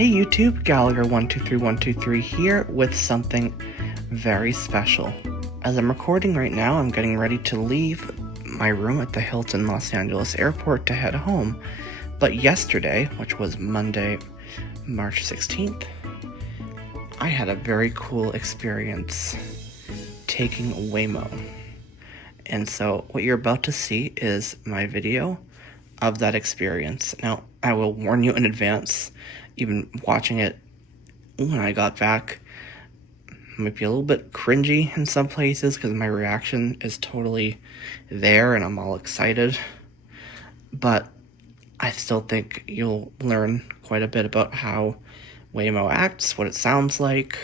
Hey YouTube, Gallagher123123 here with something very special. As I'm recording right now, I'm getting ready to leave my room at the Hilton Los Angeles airport to head home. But yesterday, which was Monday, March 16th, I had a very cool experience taking Waymo. And so what you're about to see is my video of that experience. Now, I will warn you in advance, even watching it when I got back might be a little bit cringy in some places because my reaction is totally there and I'm all excited. But I still think you'll learn quite a bit about how Waymo acts, what it sounds like,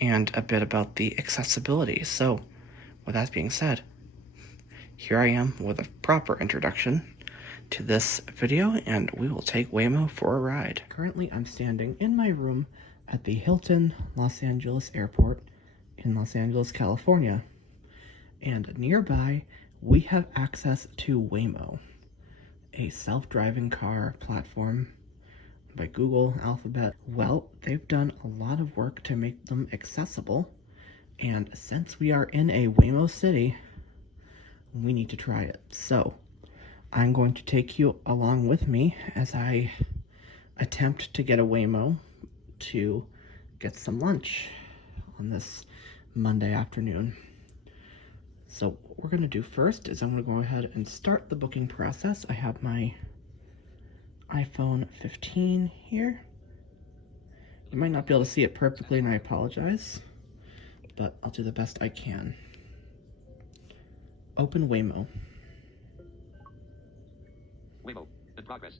and a bit about the accessibility. So, with that being said, here I am with a proper introduction to this video, and we will take Waymo for a ride. Currently, I'm standing in my room at the Hilton Los Angeles Airport in Los Angeles, California. And nearby, we have access to Waymo, a self-driving car platform by Google Alphabet. Well, they've done a lot of work to make them accessible, and since we are in a Waymo city, we need to try it. So, I'm going to take you along with me as I attempt to get a Waymo to get some lunch on this Monday afternoon. So what we're going to do first is I'm going to go ahead and start the booking process. I have my iPhone 15 here. You might not be able to see it perfectly, and I apologize, but I'll do the best I can. Open Waymo. Waymo, in progress.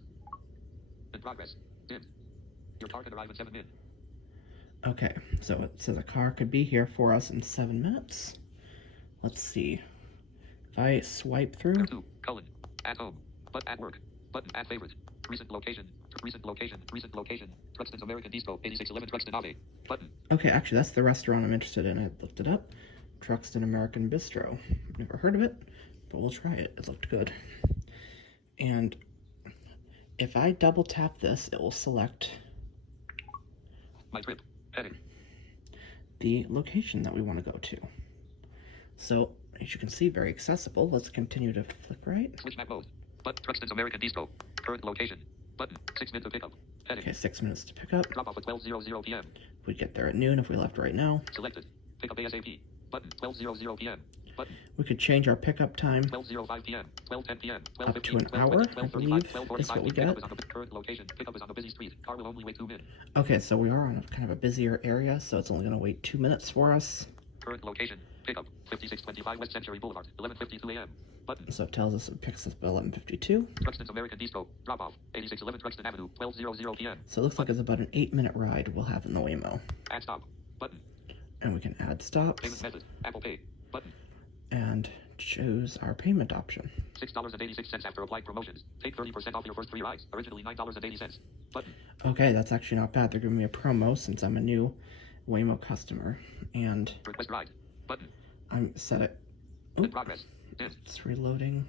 In progress. Dimmed. Your car can arrive in 7 minutes. Okay, so it says a car could be here for us in 7 minutes. Let's see. If I swipe through. At home. But at work. Button. Add favorite. Recent location. Recent location. Recent location. Truxton's American Disco. 8611 Truxton Ave. Button. Okay, actually that's the restaurant I'm interested in. I looked it up. Truxton American Bistro. I've never heard of it, but we'll try it. It looked good. And if I double tap this, it will select my trip. Heading. The location that we want to go to. So, as you can see, very accessible. Let's continue to flick right. Switch map mode. But Truxton's American Disco. Current location. Button. 6 minutes to pick up. Heading. Okay, 6 minutes to pick up. Drop off at 12:00 p.m. We'd get there at noon if we left right now. Selected. Pick up ASAP. Button. 12:00 p.m. Button. We could change our pickup time 12:05 p.m. 12:10 p.m. up to an hour, I believe, is what we get. Current location. Pickup is on a busy street. Car will only wait 2 minutes. Okay, so we are on a kind of a busier area, so it's only going to wait 2 minutes for us. Current location. Pickup. 5625 West Century Boulevard. 11:52 a.m. Button. So it tells us it picks us at 11:52. Truxton's American Disco. Drop off. 8611 Truxton Avenue. 12:00 p.m. So it looks like it's about an 8-minute ride we'll have in the Waymo. Add stop. Button. And we can add stops. Payment method. Apple Pay. Button. And choose our payment option. $6.86 after applied promotions. Take 30% off your first 3 rides. Originally $9.80. Button. Okay, that's actually not bad. They're giving me a promo since I'm a new Waymo customer. And request ride. Button. I'm set it. In progress. It's reloading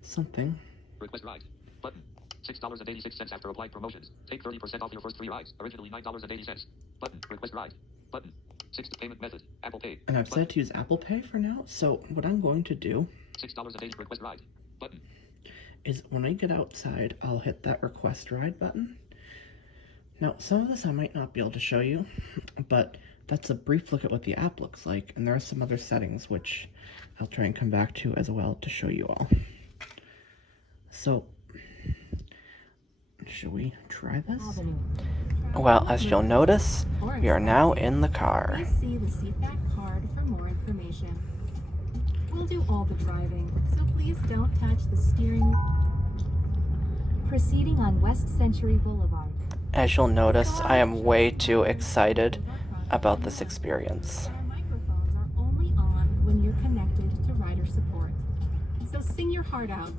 something. Request ride. Button. $6.86 after applied promotions. Take 30% off your first 3 rides. Originally $9.80. Button. Request ride. Button. 6th payment method. Apple Pay. And I've set to use Apple Pay for now. So what I'm going to do $6.80 request ride. Button. Is when I get outside, I'll hit that request ride button. Now, some of this I might not be able to show you, but that's a brief look at what the app looks like. And there are some other settings which I'll try and come back to as well to show you all. So, should we try this? Well, as you'll notice, we are now in the car. Please see the seatback card for more information. We'll do all the driving, so please don't touch the steering. Proceeding on West Century Boulevard. As you'll notice, I am way too excited about this experience. Our microphones are only on when you're connected to rider support. So sing your heart out.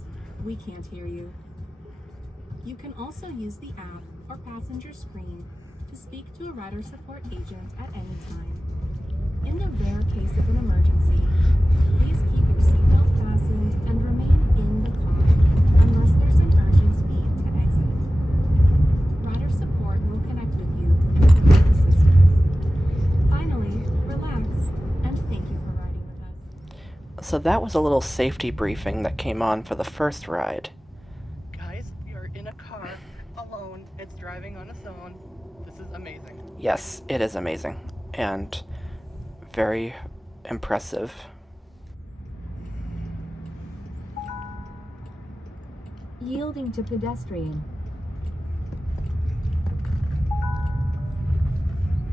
We can't hear you. You can also use the app or passenger screen to speak to a rider support agent at any time. In the rare case of an emergency, please keep your seatbelt fastened and remain in the car unless there's an urgent need to exit. Rider support So that was a little safety briefing that came on for the first ride. Guys, we are in a car alone. It's driving on its own. This is amazing. Yes, it is amazing and very impressive. Yielding to pedestrian.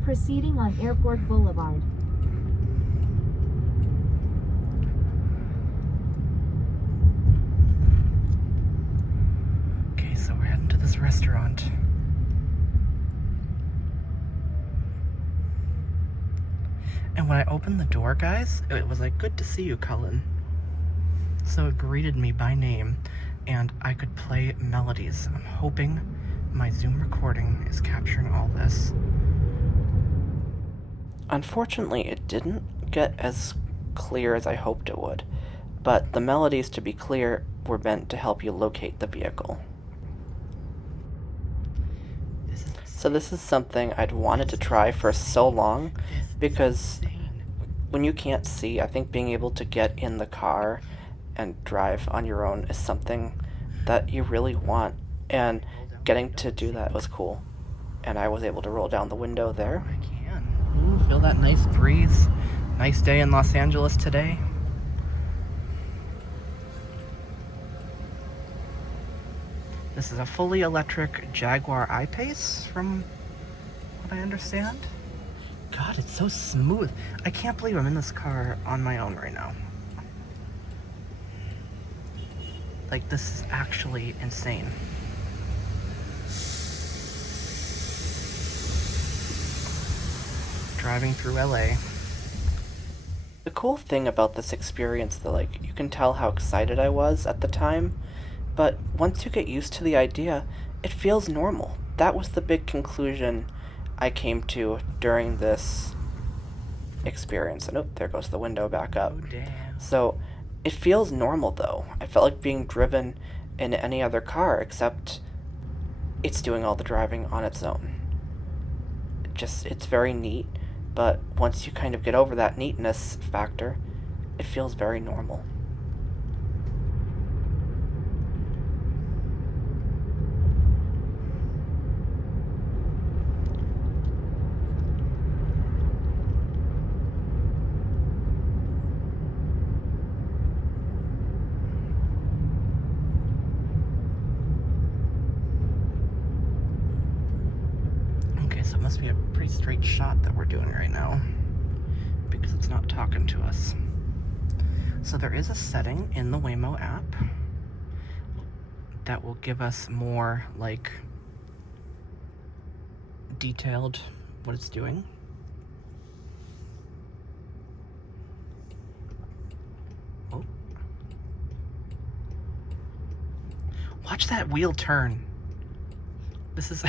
Proceeding on Airport Boulevard. Okay, so we're heading to this restaurant. And when I opened the door, guys, it was like, "Good to see you, Cullen." So it greeted me by name, and I could play melodies. I'm hoping my Zoom recording is capturing all this. Unfortunately, it didn't get as clear as I hoped it would, but the melodies, to be clear, were meant to help you locate the vehicle. So this is something I'd wanted to try for so long, because when you can't see, I think being able to get in the car and drive on your own is something that you really want, and getting to do that was cool. And I was able to roll down the window there. I can. Ooh, feel that nice breeze. Nice day in Los Angeles today. This is a fully electric Jaguar I-Pace, from what I understand. God, it's so smooth. I can't believe I'm in this car on my own right now. Like, this is actually insane. Driving through LA. The cool thing about this experience, though, like, you can tell how excited I was at the time, but once you get used to the idea, it feels normal. That was the big conclusion I came to during this experience. And oh, there goes the window back up. Oh, damn. So it feels normal, though. I felt like being driven in any other car, except it's doing all the driving on its own. It's very neat, but once you kind of get over that neatness factor, it feels very normal. So it must be a pretty straight shot that we're doing right now, because it's not talking to us. So there is a setting in the Waymo app that will give us more, like, detailed what it's doing. Oh. Watch that wheel turn. This is...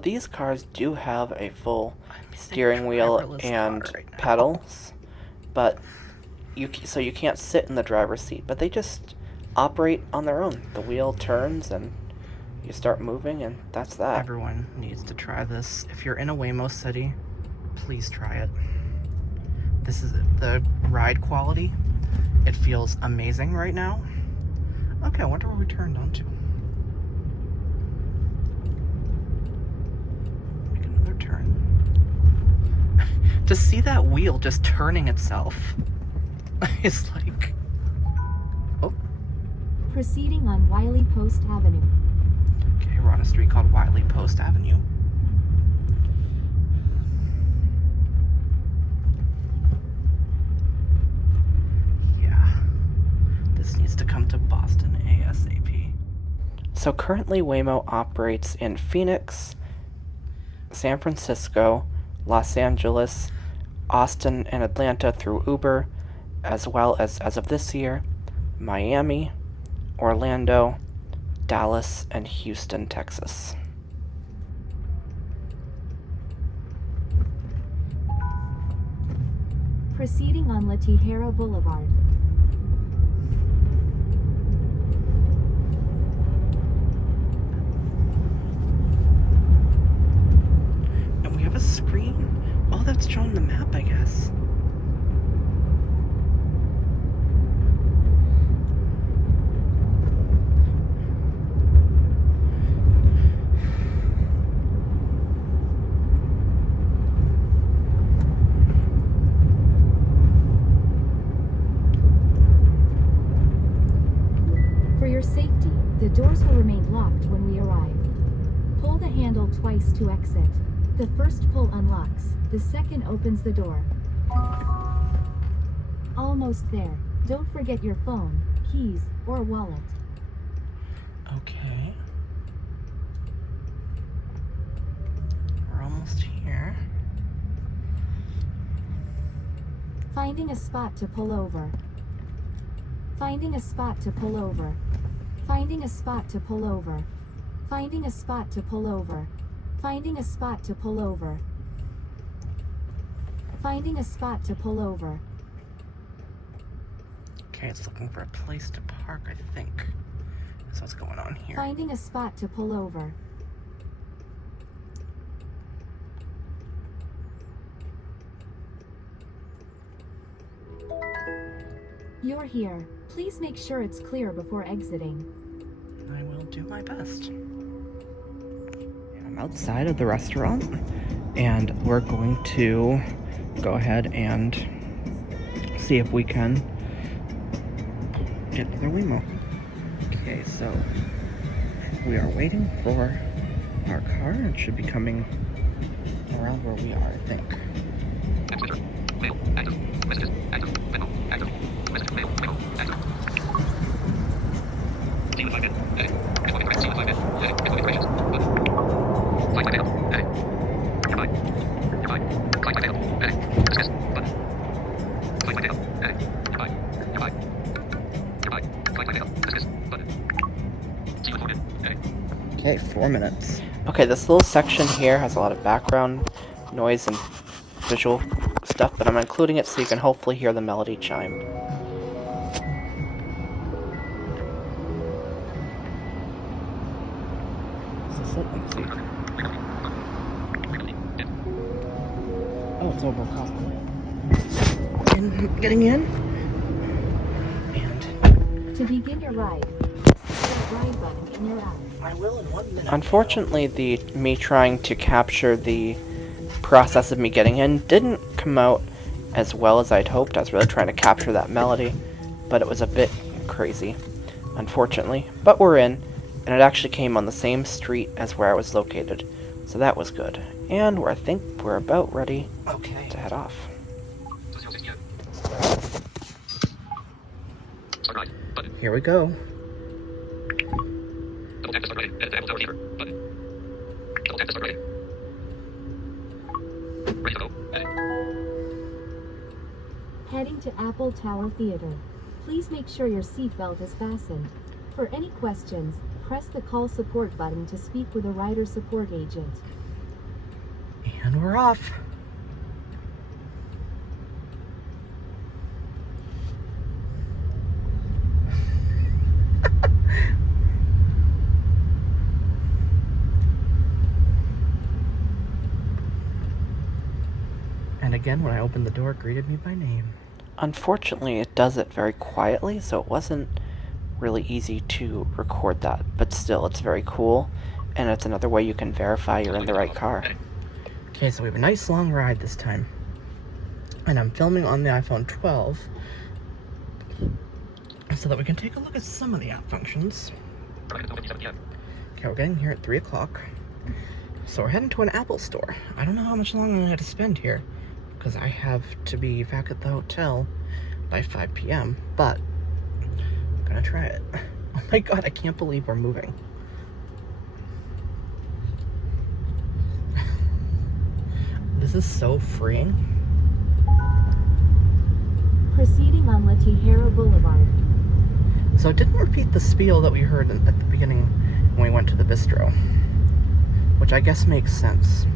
These cars do have a full steering wheel and pedals, but you can't sit in the driver's seat, but they just operate on their own. The wheel turns and you start moving, and that's that. Everyone needs to try this. If you're in a Waymo city, please try it. This is the ride quality. It feels amazing right now. Okay, I wonder where we turned onto. Turn. To see that wheel just turning itself is like... Oh. Proceeding on Wiley Post Avenue. Okay, we're on a street called Wiley Post Avenue. Yeah. This needs to come to Boston ASAP. So currently Waymo operates in Phoenix, San Francisco, Los Angeles, Austin, and Atlanta through Uber, as well as of this year, Miami, Orlando, Dallas, and Houston, Texas. Proceeding on La Tijera Boulevard. screen? Oh, that's showing the map, I guess. For your safety, the doors will remain locked when we arrive. Pull the handle twice to exit. The first pull unlocks, the second opens the door. Almost there. Don't forget your phone, keys, or wallet. Okay. We're almost here. Finding a spot to pull over. Finding a spot to pull over. Finding a spot to pull over. Finding a spot to pull over. Finding a spot to pull over. Finding a spot to pull over. Okay, it's looking for a place to park, I think. That's what's going on here. Finding a spot to pull over. You're here. Please make sure it's clear before exiting. I will do my best. I'm outside of the restaurant, and we're going to go ahead and see if we can get another Waymo. Okay, so we are waiting for our car. It should be coming around where we are, I think. Twitter. Mail. Active. Messages. Active. Waymo. Active. Message. Mail. Waymo. Active. See the 5 minute. Edit. Info information. See the 5 minute. Edit. Info information. Button. Find my data. Edit. Goodbye. Goodbye. Find my data. Edit. Discuss. Button. Find my data. Edit. Goodbye. Goodbye. Goodbye. Find my data. Discuss. Button. See you in 4 minutes. Edit. Okay, 4 minutes. Okay, this little section here has a lot of background noise and visual stuff, but I'm including it so you can hopefully hear the melody chime. Is this it? Let's see. Oh, it's over across the way. Getting in. And To begin your ride, press the ride button in your app. I will in 1 minute. Unfortunately, me trying to capture the process of me getting in didn't come out as well as I'd hoped. I was really trying to capture that melody, but it was a bit crazy, unfortunately. But we're in, and it actually came on the same street as where I was located, so that was good. And I think we're about ready to head off. Start ride. Button. Here we go. Double tap to start writing. Edit the Apple Tower Theater. Button. Double tap to start writing. Ready to go. Edit. Heading to Apple Tower Theater. Please make sure your seatbelt is fastened. For any questions, press the call support button to speak with a rider support agent. And we're off. And again, when I opened the door, it greeted me by name. Unfortunately, it does it very quietly, so it wasn't really easy to record that. But still, it's very cool, and it's another way you can verify you're in the right car. Okay, so we have a nice long ride this time. And I'm filming on the iPhone 12 so that we can take a look at some of the app functions. Okay, we're getting here at 3 o'clock. So we're heading to an Apple store. I don't know how much longer I'm going to have to spend here, because I have to be back at the hotel by 5 p.m., but I'm gonna try it. Oh my god, I can't believe we're moving. This is so freeing. Proceeding on La Tijera Boulevard. So it didn't repeat the spiel that we heard at the beginning when we went to the bistro, which I guess makes sense.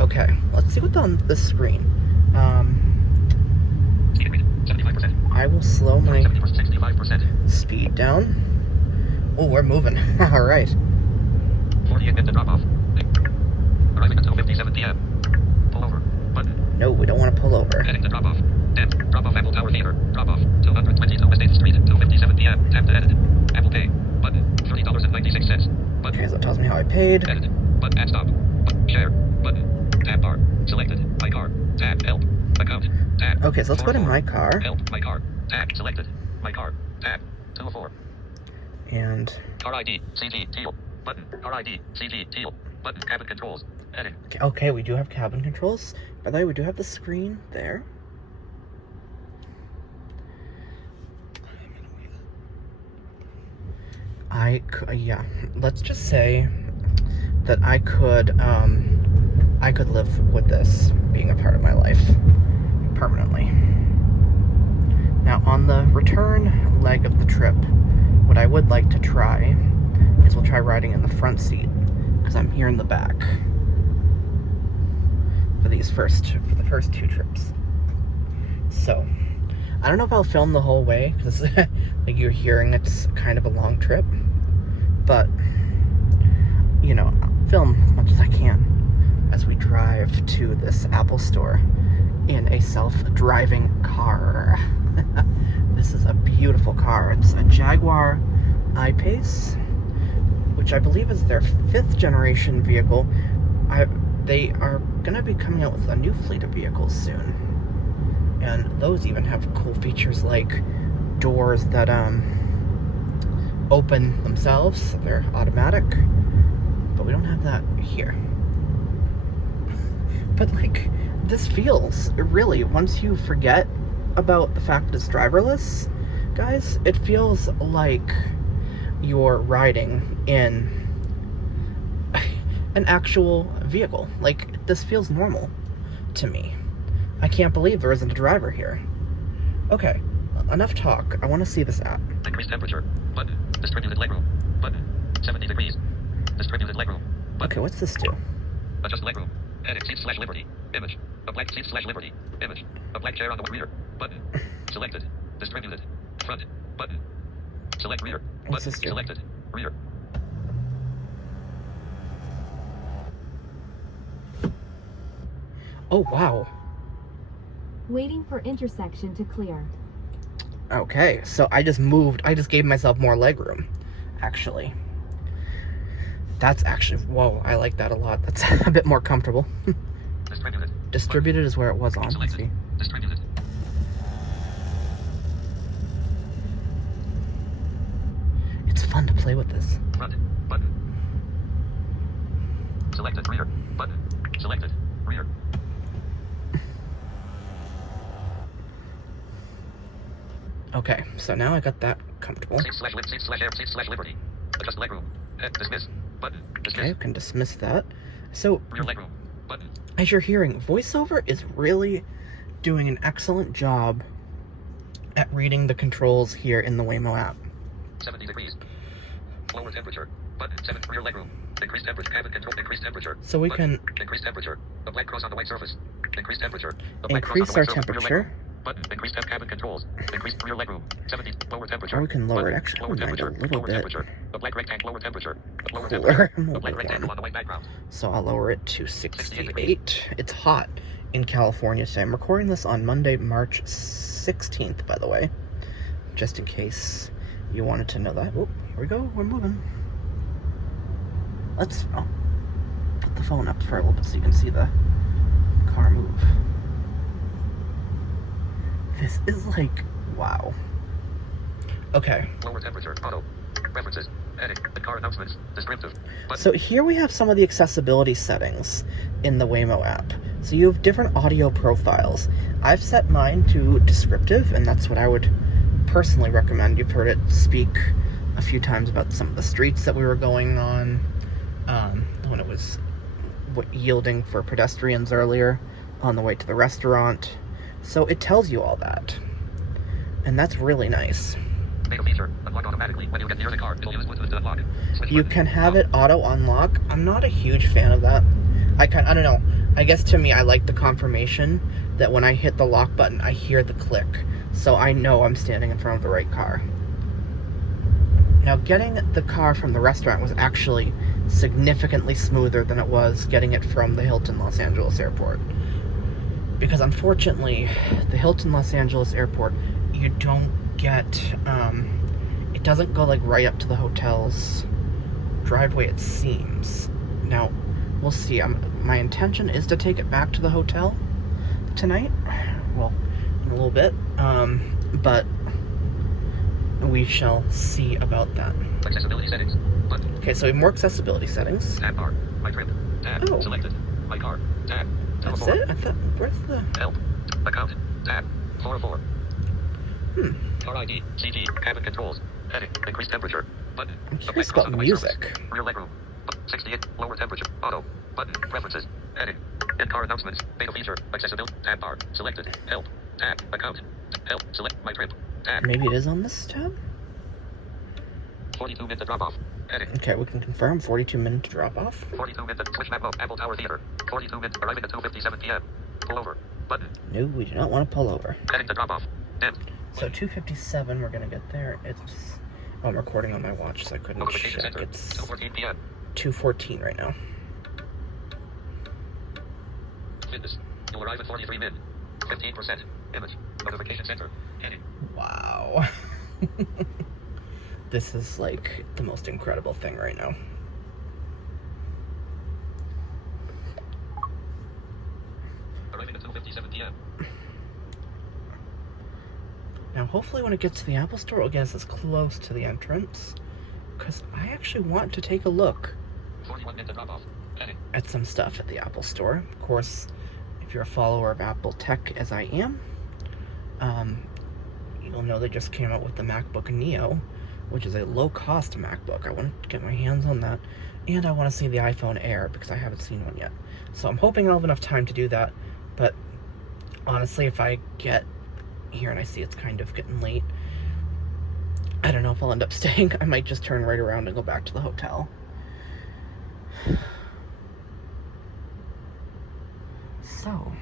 Okay, let's see what's on the screen. I will slow my speed down. Oh, we're moving. All right. 48 minutes to drop off. Arriving until 57 p.m. Select. Drop off Apple Tower Theater. Drop off. 220 West 8th Street. 2:57 p.m. Tap to edit. Apple Pay. Button. $30.96. Button. Okay, so it tells me how I paid. Edit. Button. Add stop. Button. Share. Button. Tab bar. Selected. My car. Tab. Help. Account. Tab. Okay, so let's go to my car. Help. My car. Tab. Selected. My car. Tab. 204. And Car ID. CG. Teal. Button. Car ID. CG. Teal. Button. Cabin controls. Edit. okay, we do have cabin controls. By the way, we do have the screen there. Yeah, let's just say that I could live with this being a part of my life permanently. Now, on the return leg of the trip, what I would like to try is we'll try riding in the front seat, because I'm here in the back for the first 2 trips. So, I don't know if I'll film the whole way, because like you're hearing, it's kind of a long trip. But, you know, I'll film as much as I can as we drive to this Apple store in a self-driving car. This is a beautiful car. It's a Jaguar I-Pace, which I believe is their 5th generation vehicle. They are going to be coming out with a new fleet of vehicles soon. And those even have cool features like doors that open themselves. They're automatic, but we don't have that here. But like, this feels really, once you forget about the fact that it's driverless, guys, it feels like you're riding in an actual vehicle. Like, this feels normal to me. I can't believe there isn't a driver here. Okay, enough talk. I want to see this app. Increase temperature. Button. Distributed legroom. Button. 70 degrees. Distributed legroom. Button. Okay, what's this do? Adjust legroom. Edit seat/liberty. Image. A blank seat/liberty. Image. A blank chair on the rear. Button. Selected. Distributed. Front. Button. Select rear. What's Button. this do? Selected. Rear. Oh, wow. Waiting for intersection to clear. Okay, so I just gave myself more legroom, actually. That's actually, whoa, I like that a lot. That's a bit more comfortable. Distributed. Distributed is where it was on. Let's Selected. see. Distributed. It's fun to play with this. Front. Button. Selected. Rear. Button. Selected. Rear. Okay, so now I got that comfortable. Seat/liberty. Adjust legroom. Dismiss. Button. Dismiss. Okay, I can dismiss that. So, Rear legroom. Button. as you're hearing, VoiceOver is really doing an excellent job at reading the controls here in the Waymo app. 70 degrees. Lower temperature. Button. 7. Rear legroom. Increase temperature. Cabin control. Increase temperature. So we Button. can Increase temperature. A black cross on the white surface. Increase temperature. A black increase cross on our the white surface. Rear temperature, legroom. Button. Increase cabin controls. Increase rear legroom. 70. Lower temperature. or we can lower it. Button. Actually, I Lower don't mind temperature. a little Lower bit. temperature. A black rectangle. Lower temperature. Lower Cooler. temperature. I'm a A little black bit rectangle warm. on the white background. So I'll lower it to 68 68. It's hot in California today. I'm recording this on Monday, March 16th, by the way, just in case you wanted to know that. Oh, here we go. We're moving. Let's put the phone up for a little bit so you can see the car move. This is like, wow. Okay. Lower temperature. Auto. Preferences. Edit. The car announcements. Descriptive. Button. So here we have some of the accessibility settings in the Waymo app. So you have different audio profiles. I've set mine to descriptive, and that's what I would personally recommend. You've heard it speak a few times about some of the streets that we were going on, when it was yielding for pedestrians earlier on the way to the restaurant. So it tells you all that, and that's really nice. Make a feature. Unlock automatically. When you get near the car, it'll use Bluetooth to unlock. Switch You button. can have it auto unlock. I'm not a huge fan of that. I don't know. I guess to me, I like the confirmation that when I hit the lock button, I hear the click. So I know I'm standing in front of the right car. Now, getting the car from the restaurant was actually significantly smoother than it was getting it from the Hilton Los Angeles airport. Because unfortunately, the Hilton Los Angeles airport, you don't get, it doesn't go like right up to the hotel's driveway, it seems. Now, we'll see. My intention is to take it back to the hotel tonight. Well, in a little bit. But we shall see about that. Accessibility settings. Button. Okay, so we have more accessibility settings. Tab bar. My trip. Tab. Oh. Selected. My car. Tab. That's Telephone. it? I thought, where's the... Help. Account. Tab. 404. Car ID. CT. Cabin controls. Heading. Increased temperature. Button. I'm curious about music. Rear legroom. 68. Lower temperature. Auto. Button. Preferences. Heading. In-car announcements. Beta feature. Accessibility. Tab bar. Selected. Help. Tab. Account. Help. Select my trip. Tab. Maybe it is on this tab? 42 minute drop off. Heading. Okay, we can confirm 42-minute drop-off. 42 minute switch map mode. Apple Tower Theater. 42 minutes arriving at 2:57 p.m. Pull over. Button. No, we do not want to pull over. Heading to drop off. End. So 2:57, we're gonna get there. It's... Oh, I'm recording on my watch, so I couldn't Notification check. center. It's 2:14 p.m. 2:14 right now. Fitness. You'll arrive at 43 min. 15%. Image. Notification center. Heading. Wow. This is like the most incredible thing right now. Arriving at 2:57 p.m. Now, hopefully when it gets to the Apple Store, it'll get us as close to the entrance. Because I actually want to take a look 41 minute drop off. Heading. at some stuff at the Apple Store. Of course, if you're a follower of Apple tech, as I am, you'll know they just came out with the MacBook Neo, which is a low-cost MacBook. I want to get my hands on that. And I want to see the iPhone Air, because I haven't seen one yet. So I'm hoping I'll have enough time to do that. But honestly, if I get here and I see it's kind of getting late, I don't know if I'll end up staying. I might just turn right around and go back to the hotel. So,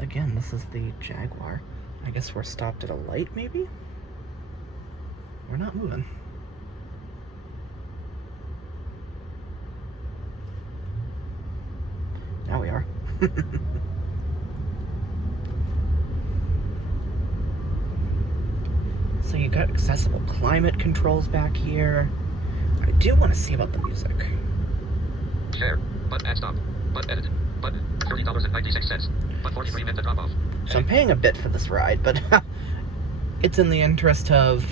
again, this is the Jaguar. I guess we're stopped at a light, maybe? We're not moving. Now we are. So you got accessible climate controls back here. I do want to see about the music. Share. Button. Add stop. Button. Edit. Button. $30.96. But 43 minute drop off. So I'm paying a bit for this ride, but it's in the interest of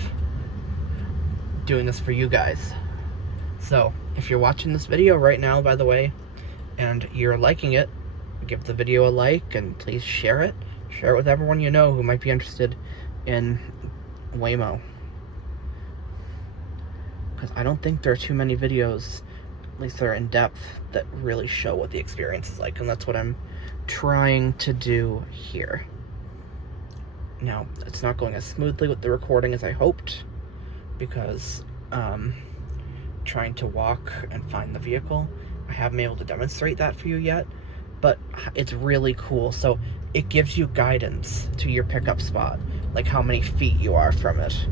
doing this for you guys. So if you're watching this video right now, by the way, and you're liking it, give the video a like and please share it. Share it with everyone you know who might be interested in Waymo. Because I don't think there are too many videos, at least they're in depth, that really show what the experience is like, and that's what I'm trying to do here. Now, it's not going as smoothly with the recording as I hoped, because trying to walk and find the vehicle, I haven't been able to demonstrate that for you yet, but it's really cool. So it gives you guidance to your pickup spot, like how many feet you are from it.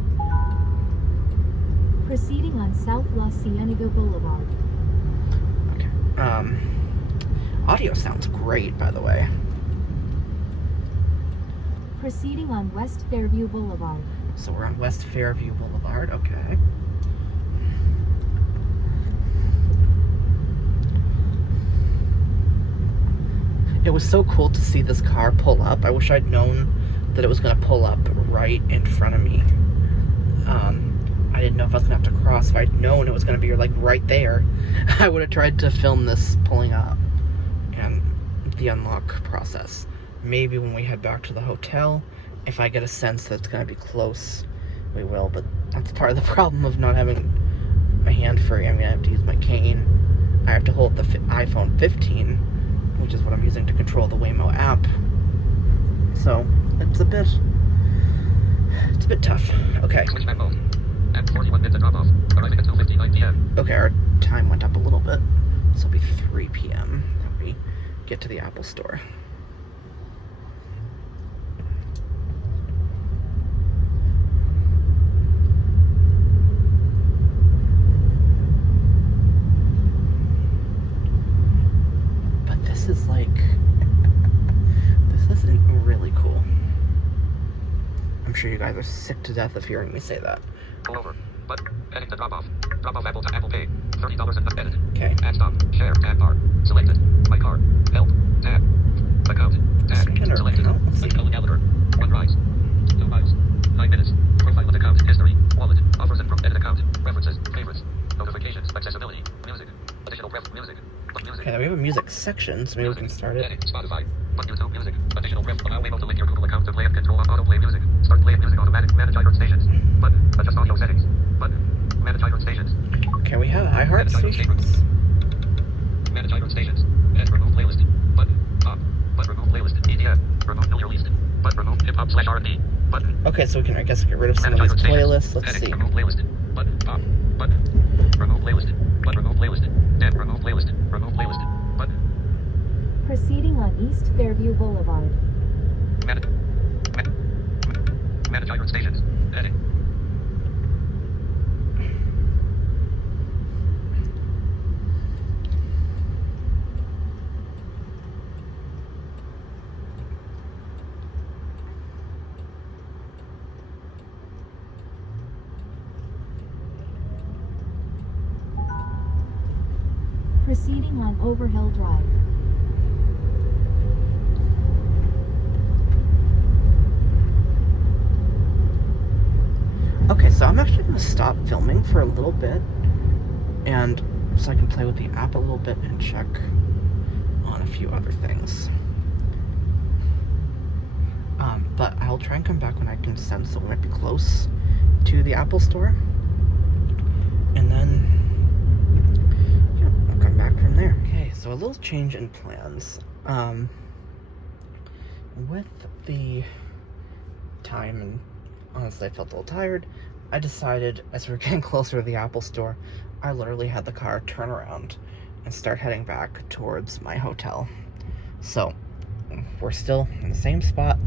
Proceeding on South La Cienega Boulevard. Okay. Audio sounds great, by the way. Proceeding on West Fairview Boulevard. So we're on West Fairview Boulevard, okay. It was so cool to see this car pull up. I wish I'd known that it was going to pull up right in front of me. I didn't know if I was going to have to cross. If I'd known it was going to be like right there, I would have tried to film this pulling up and the unlock process. Maybe when we head back to the hotel, if I get a sense that it's going to be close, we will. But that's part of the problem of not having my hand free. I'm going to have to use my cane. I have to hold the iPhone 15, which is what I'm using to control the Waymo app. So it's a bit tough. Okay. Switch map mode. At 41 minute drop off. Arriving at 2:59 p.m. Okay, our time went up a little bit. So it'll be 3 p.m. when we get to the Apple Store. But this is like sure you guys are sick to death of hearing me say that. Pull over. Button. Edit the drop off. Drop off Apple Pay. $30 and edit. Okay. Add stop. Share. Tab bar. Selected. My car. Help. Tab. Account. Tab. Second or Selected. account? Let's see. Unknown calendar. 1 rise. 2 miles. 9 minutes. Profile and account. History. Wallet. Offers and edit account. References. Favorites. Notifications. Accessibility. Music. Additional music. Music. Okay, we have a music section, so maybe we can start it. Edit. Spotify. YouTube Music. Additional allow Waymo to link your Google account to play and control autoplay music. Start playing music automatic. Manage iHeart stations. Button. Adjust audio settings. Button. Manage iHeart stations. Okay, we have iHeart stations. Manage iHeart stations. Add remove playlist. Button. Pop. But remove playlist. EDM. Remove new released. But remove hip hop / R&B. Button. Okay, so we can, I guess, get rid of some of these playlists. Let's see. Remove playlist. Button. Pop. Button. Remove playlist. But remove playlist. Tab. Remove playlist. Remove playlist. Button. Proceeding on East Fairview Boulevard. Manage iHeart stations. Edit. Proceeding on Overhill Drive. Okay, so I'm actually going to stop filming for a little bit, and so I can play with the app a little bit and check on a few other things. But I'll try and come back when I can sense that we might be close to the Apple Store, and then I'll come back from there. Okay, so a little change in plans. With the time, and honestly I felt a little tired, I decided as we were getting closer to the Apple Store, I literally had the car turn around and start heading back towards my hotel. So we're still in the same spot,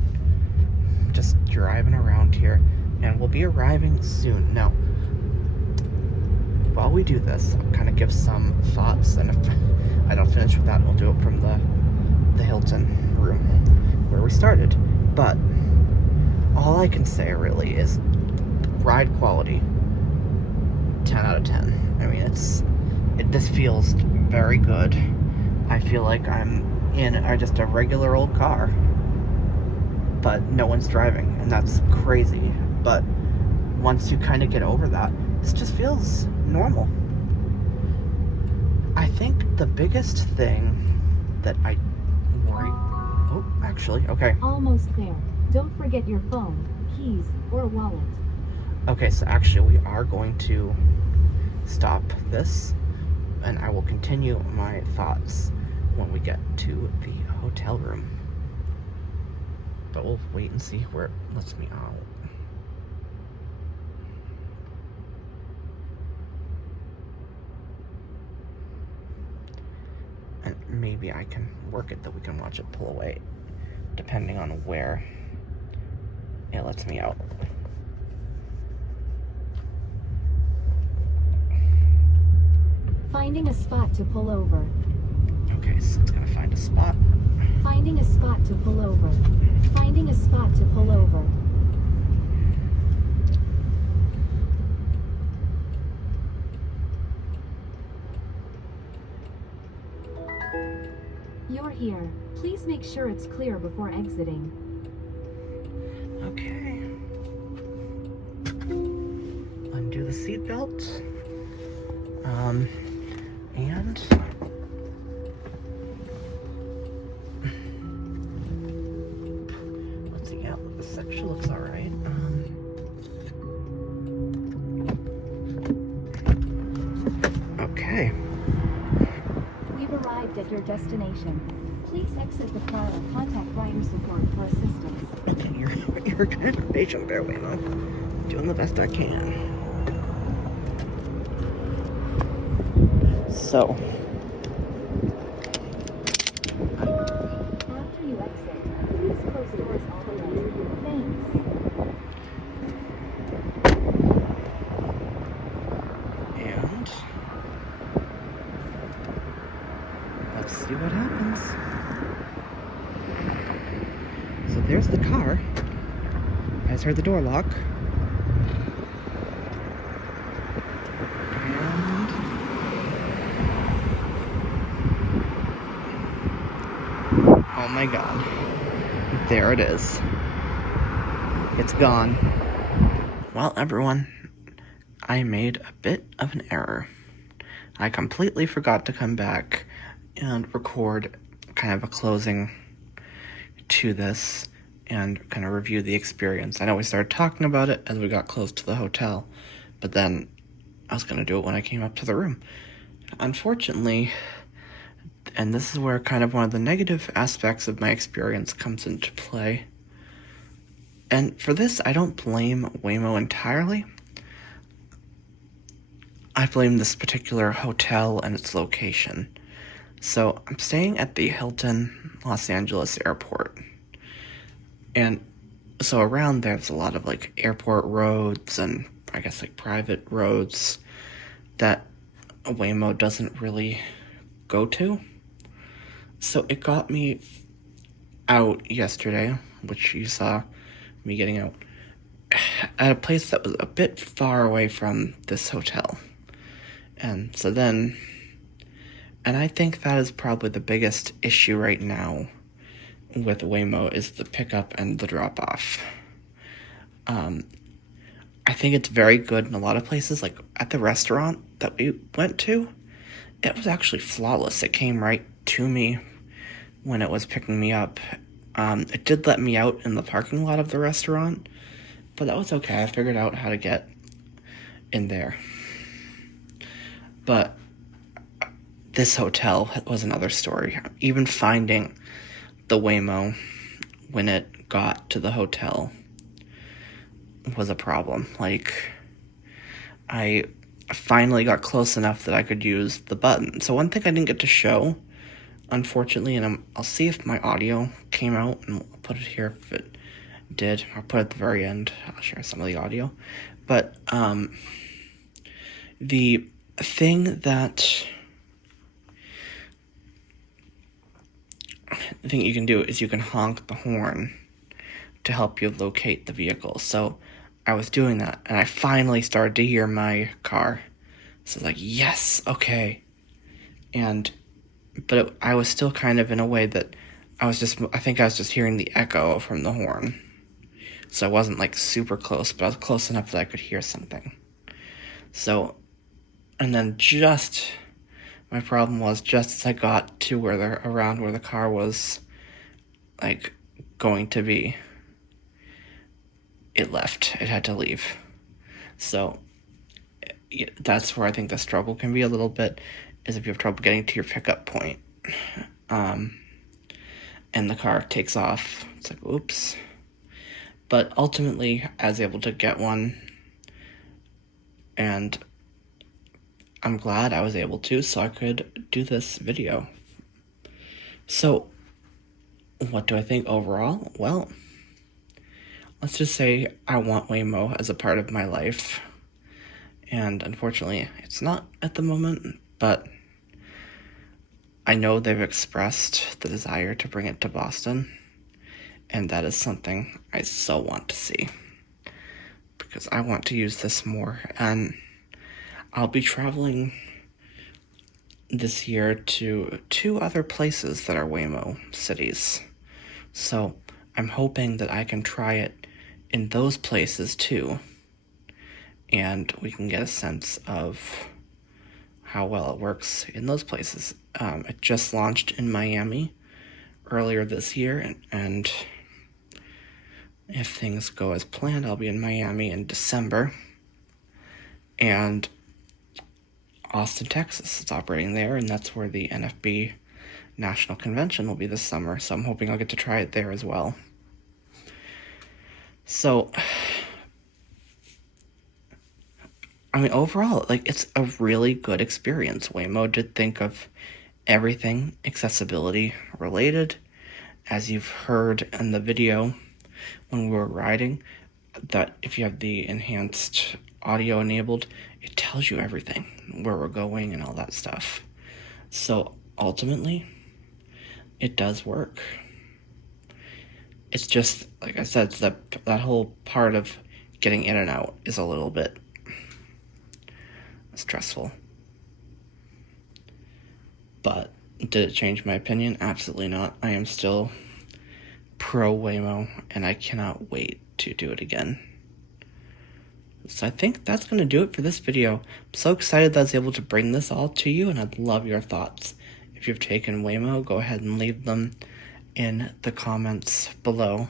just driving around here, and we'll be arriving soon. Now, while we do this, I'll kind of give some thoughts, and if I don't finish with that, we'll do it from the Hilton room where we started. But all I can say really is ride quality, 10 out of 10. I mean, this feels very good. I feel like I'm in just a regular old car, but no one's driving, and that's crazy. But once you kind of get over that, this just feels normal. I think the biggest thing that I worry... Oh, actually, okay. Almost there. Don't forget your phone, keys, or wallet. Okay, so actually we are going to stop this, and I will continue my thoughts when we get to the hotel room. But we'll wait and see where it lets me out. And maybe I can work it that we can watch it pull away, depending on where it lets me out. Finding a spot to pull over. Okay, so it's gonna find a spot. Finding a spot to pull over. Finding a spot to pull over. You're here. Please make sure it's clear before exiting. Okay. Undo the seatbelt. And let's see. Yeah, this section looks all right. Okay. We've arrived at your destination. Please exit the car and contact rider support for assistance. Okay, you're kind of impatient there, Waymo. Doing the best I can. So, After you exit, please close doors all the way. Thanks. and let's see what happens. So there's the car. I I just heard the door lock. And oh my god. There it is. It's gone. Well, everyone, I made a bit of an error. I completely forgot to come back and record kind of a closing to this and kind of review the experience. I know we started talking about it as we got close to the hotel, but then I was going to do it when I came up to the room. Unfortunately, and this is where kind of one of the negative aspects of my experience comes into play, and for this, I don't blame Waymo entirely. I blame this particular hotel and its location. So I'm staying at the Hilton Los Angeles airport. And so around there's a lot of like airport roads and I guess like private roads that Waymo doesn't really go to. So it got me out yesterday, which you saw me getting out, at a place that was a bit far away from this hotel. And so then, and I think that is probably the biggest issue right now with Waymo is the pickup and the drop-off. I think it's very good in a lot of places, like at the restaurant that we went to, it was actually flawless. It came right to me when it was picking me up. It did let me out in the parking lot of the restaurant, but that was okay. I figured out how to get in there. But this hotel was another story. Even finding the Waymo when it got to the hotel was a problem. Like, I finally got close enough that I could use the button. So one thing I didn't get to show, unfortunately, and I'll see if my audio came out, and I'll put it here if it did. I'll put it at the very end. I'll share some of the audio. But the thing you can do is you can honk the horn to help you locate the vehicle. So I was doing that, and I finally started to hear my car. So I was like, yes, okay. But I was still kind of in a way that I think I was just hearing the echo from the horn. So I wasn't like super close, but I was close enough that I could hear something. So, and then my problem was just as I got to around where the car was like going to be, it left. It had to leave. So that's where I think the struggle can be a little bit, is if you have trouble getting to your pickup point, and the car takes off. It's like, oops. But ultimately, I was able to get one, and I'm glad I was able to, so I could do this video. So, what do I think overall? Well, let's just say I want Waymo as a part of my life. And unfortunately, it's not at the moment, but I know they've expressed the desire to bring it to Boston. And that is something I so want to see, because I want to use this more. And I'll be traveling this year to 2 other places that are Waymo cities. So I'm hoping that I can try it in those places too, and we can get a sense of how well it works in those places. It just launched in Miami earlier this year, and if things go as planned, I'll be in Miami in December. And Austin, Texas, it's operating there, and that's where the NFB National Convention will be this summer, so I'm hoping I'll get to try it there as well. So, I mean, overall, like, it's a really good experience. Waymo did think of everything accessibility related. As you've heard in the video when we were riding, that if you have the enhanced audio enabled, it tells you everything, where we're going and all that stuff. So ultimately, it does work. It's just, like I said, it's that whole part of getting in and out is a little bit stressful. But did it change my opinion? Absolutely not. I am still pro Waymo, and I cannot wait to do it again. So I think that's going to do it for this video. I'm so excited that I was able to bring this all to you, and I'd love your thoughts. If you've taken Waymo, go ahead and leave them in the comments below.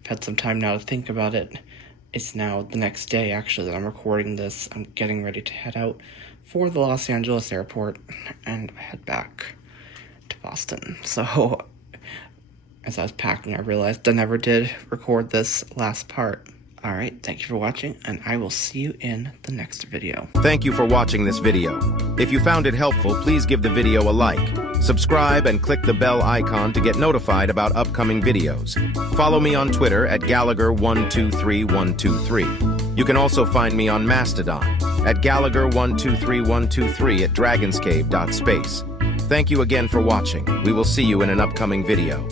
I've had some time now to think about it. It's now the next day, actually, that I'm recording this. I'm getting ready to head out for the Los Angeles airport and head back to Boston. So, as I was packing, I realized I never did record this last part. Alright, thank you for watching, and I will see you in the next video. Thank you for watching this video. If you found it helpful, please give the video a like, subscribe, and click the bell icon to get notified about upcoming videos. Follow me on Twitter at Gallagher123123. You can also find me on Mastodon at Gallagher123123 at dragonscave.space. Thank you again for watching. We will see you in an upcoming video.